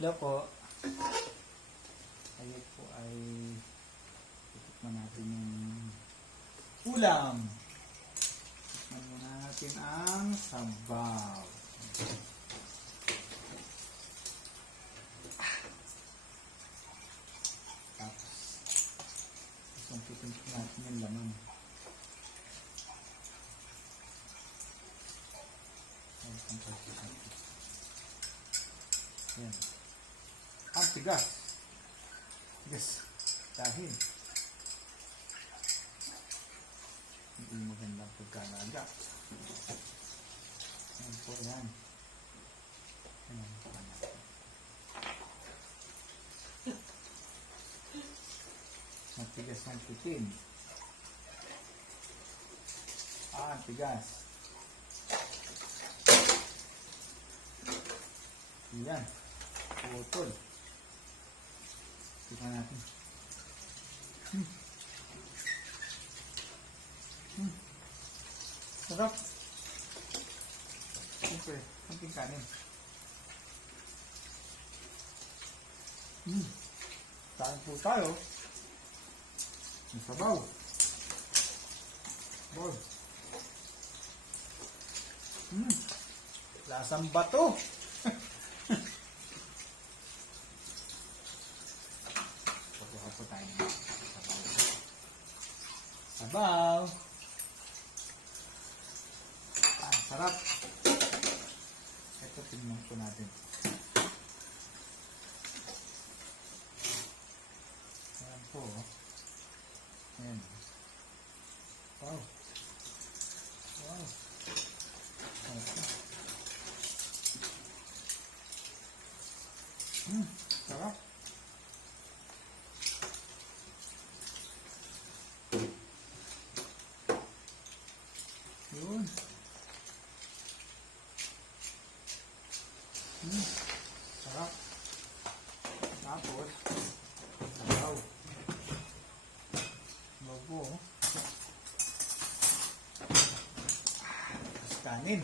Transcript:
Hello po. Ayun po ay titikman natin yung ulam. Titikman muna natin ang sabaw. Tapos, isang titikman natin yung laman. Ayan. Ang tigas. Tigas. Dahil hindi magandang pagkalaga. Ayan po yan. Ayan po natin. Ang tigas ng pitin. Ang tigas. Ayan. Putol. Tignan natin. Sarap. Siyempre, konting kanin. Saan po tayo? Ang sabaw. Boy. Lasang bato. Pagkakapo tayo ng sabaw. Sabaw. Sarap. Ito, tingnan po natin. Ayan po. Ayan. Wow. Wow. Sarap. Yun. Sarap. Tapos, sabaw. Lobo. Tapos kanin.